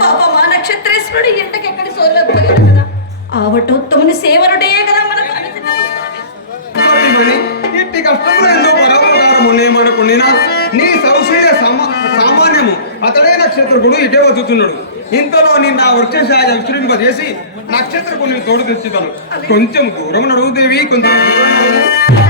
పాప మా నక్షత్రేశ్వరుడు ఎంటకెక్కడి సోర్లపోయాడు కదా? ఆవటోత్తముని సేవరుడే కదా మన ఇట్టి ఎంతో పరోపకారము నీ సౌశల్య సమా సామాన్యము. అతడే నక్షత్రకుడు ఇటే వచ్చుతున్నాడు ఇంతలో నిన్న వృక్షశాయ చేసి నక్షత్రకుని తోడు తెచ్చుతాను. కొంచెం దూరం నడువు దేవి కొంచెం దూరం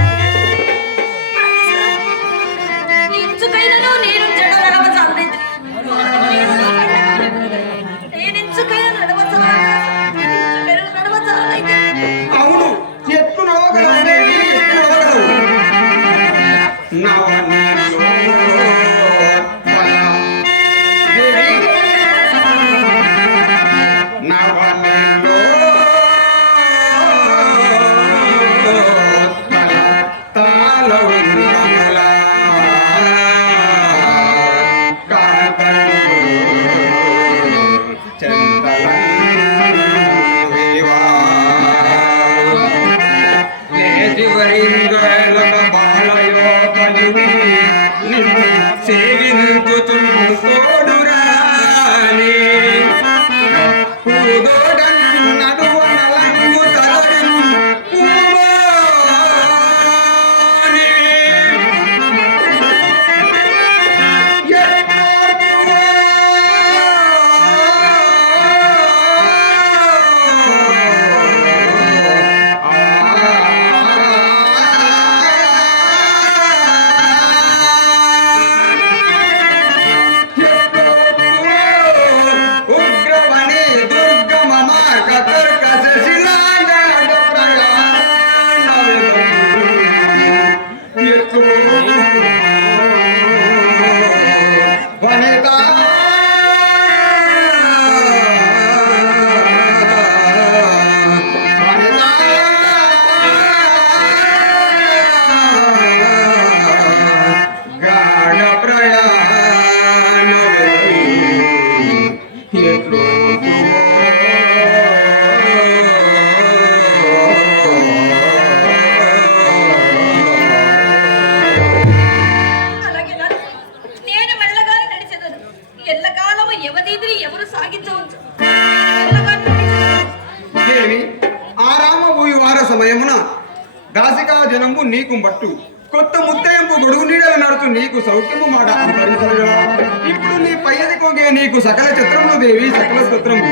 దాసికా నీకు మట్టు. కొత్త ముత్తయింపు గొడుగు నీడలు నడుతూ నీకు సౌఖ్యము మాట ఇప్పుడు నీ పయ్యది కోగే నీకు సకల చిత్రము దేవి సకల స్తోత్రము.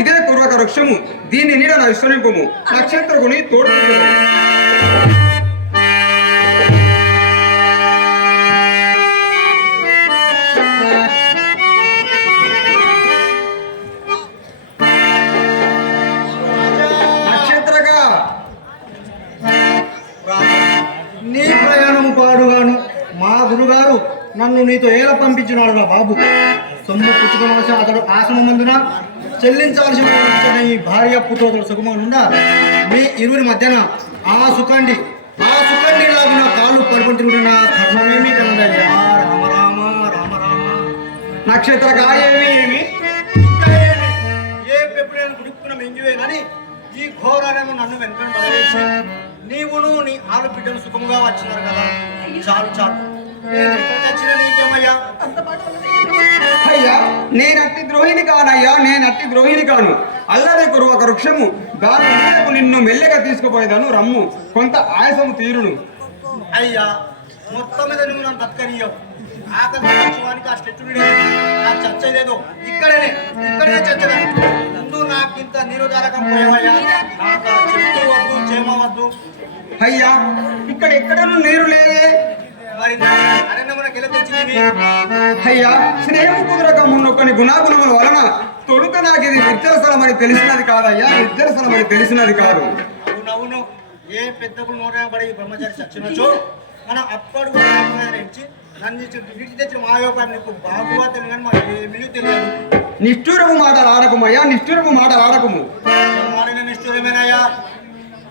ఇదే పూర్వక వృక్షము. దీని నీడ నా విశ్వరింపము నక్షత్రకుని తోడు బాబు. సొమ్ము పుచ్చుకోవలసిన అతడు ఆశ్రమం మందున చెల్లించవలసిన ఈ భార్య పుత్రోతుల సుఖమనుండా మీ ఇరువురి మధ్యన ఆ సుఖండి ఆ సుఖండి లాగిన కాళ్ళు పడుకుంటున్న ధర్మమేమి కలదయ్యా రామ రామ రామ రామ. నక్షత్ర ఏమి? ఏమి ఏ పెప్పుడైనా గుడుక్కున మెంగివే కానీ ఈ ఘోరారేమో నన్ను వెంకట పడవేసి నీవును నీ ఆరు బిడ్డలు వచ్చినారు కదా. చాలు చాలు. నేను. అయ్యా నేనట్టి ద్రోహిని కానయ్యా నేనట్టి ద్రోహిని కాను. అల్లరి కురువక వృక్షము దాని నిన్ను మెల్లగా తీసుకుపోయేదాను రమ్ము కొంత ఆయాసము తీరును. అయ్యా మొత్తం మీద నువ్వు నన్ను బతకనియవు. ఆ స్టెచ్చుని ఆ చర్చ ఏదేదో ఇక్కడనే ఇక్కడనే చర్చగా ముందు నాకింత నీరుదారకం పోయేవయ్యా. నాకు ఆ చెట్టు వద్దు చేమ వద్దు. అయ్యా ఇక్కడ ఎక్కడను నీరు లేదే. తెచ్చినవి అయ్యా స్నేహం కుదరక మున్నొక్కని గుణాగుణముల వలన తొలుత నాకు ఇది నిర్జల స్థలమని తెలిసినది కాదయ్యా నిర్జల స్థలమని తెలిసినది కాదు. అవునవును ఏ పెద్దప్పుడు బ్రహ్మచారి చచ్చినచో మనం అప్పుడు ఇచ్చి నన్ను ఇచ్చి వీటి తెచ్చిన మా వ్యాపారం నీకు బాగుగా తెలియదు కానీ మాకు ఏమీ తెలియదు. నిష్ఠూరము మాటలు ఆడకమయ్యా నిష్ఠూరము మాటలు ఆడకము. మాడిన నిష్ఠూరమేనయ్యా.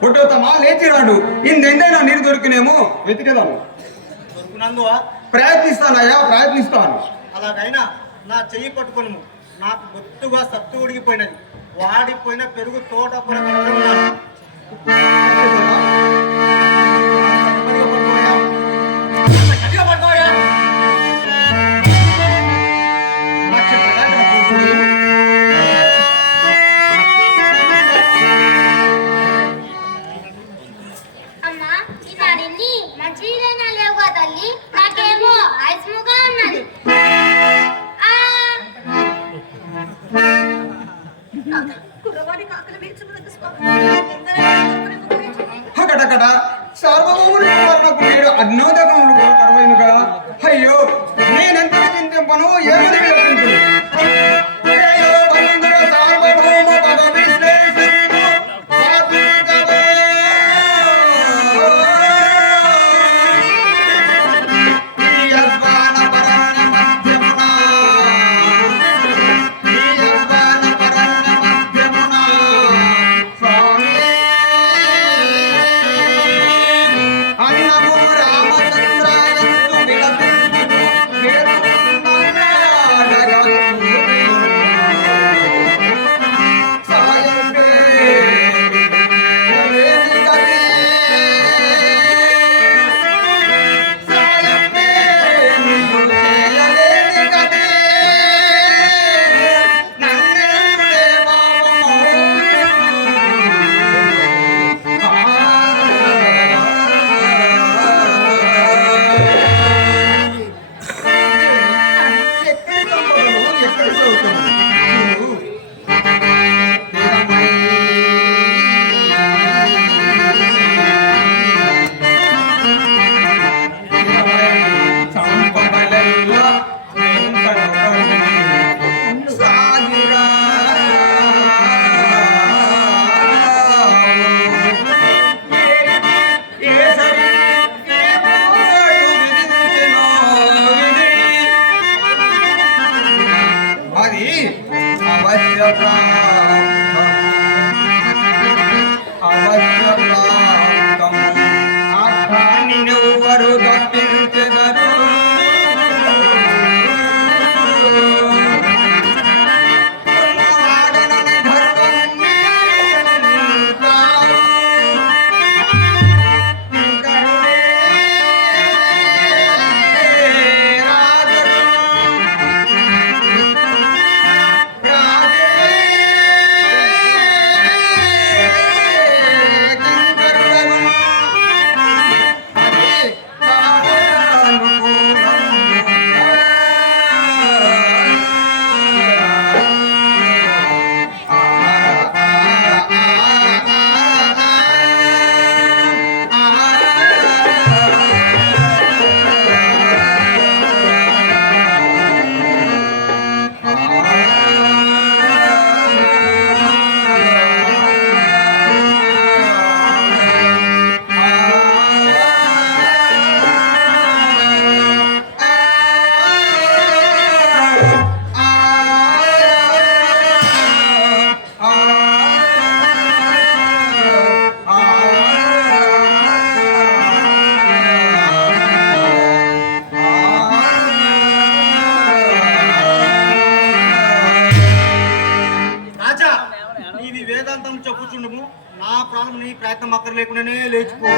కొట్టోతమా లేచిరాడు ఇందెందైనా నీరు దొరికినేమో వెతికేదాను నందువా? ప్రయత్నిస్తానయ్యా ప్రయత్నిస్తాను. అలాగైనా నా చెయ్యి పట్టుకును నాకు గుర్తుగా సత్తు ఉడిగిపోయినది. వాడిపోయిన పెరుగు తోట మంచి తల్లి నాకేమో ఐస్ముగా ఉన్నది. అక్కడ సార్వభౌముడు అన్నప్పుడు నేడు అజ్ఞాత Bye. లేకుండానే లేచిపో.